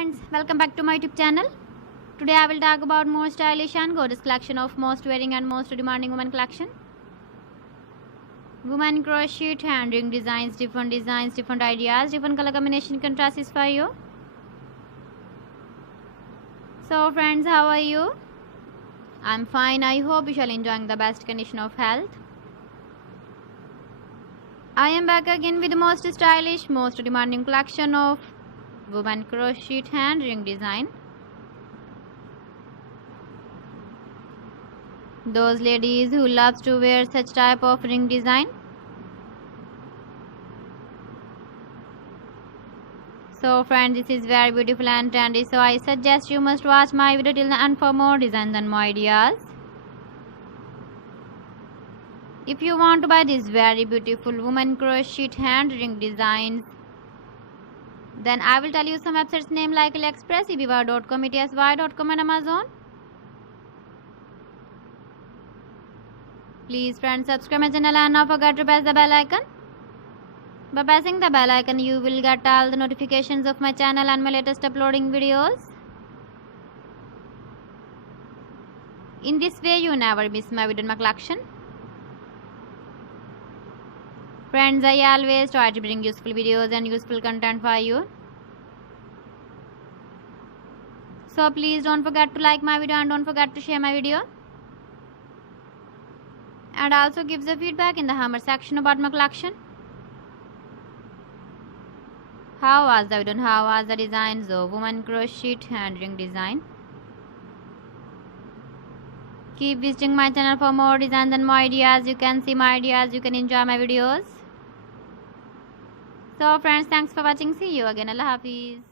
friends, welcome back to my YouTube channel. Today I will talk about more stylish and gorgeous collection of most wearing and most demanding women collection. Women crochet hand ring designs, different ideas, different color combination contrasts for you. So friends, how are you? I'm fine. I hope you shall enjoying the best condition of health. I am back again with the most stylish, most demanding collection of women crochet hand ring design. Those ladies who loves to wear such type of ring design. So friends, this is very beautiful and trendy, so I suggest you must watch my video till the end for more designs and more ideas. If you want to buy these very beautiful women crochet hand ring designs, then I will tell you some websites name like AliExpress, eBay.com, ETSY.com and Amazon. Please friends, subscribe my channel and not forget to press the bell icon. By pressing the bell icon, you will get all the notifications of my channel and my latest uploading videos. In this way, you never miss my video in my collection. Friends, I always try to bring useful videos and useful content for you. So please don't forget to like my video and don't forget to share my video. And also give the feedback in the comment section about my collection. How was the video and how was the designs of women crochet hand ring design? Keep visiting my channel for more designs and more ideas. You can see my ideas, you can enjoy my videos. So friends, thanks for watching. See you again. Allah Hafiz.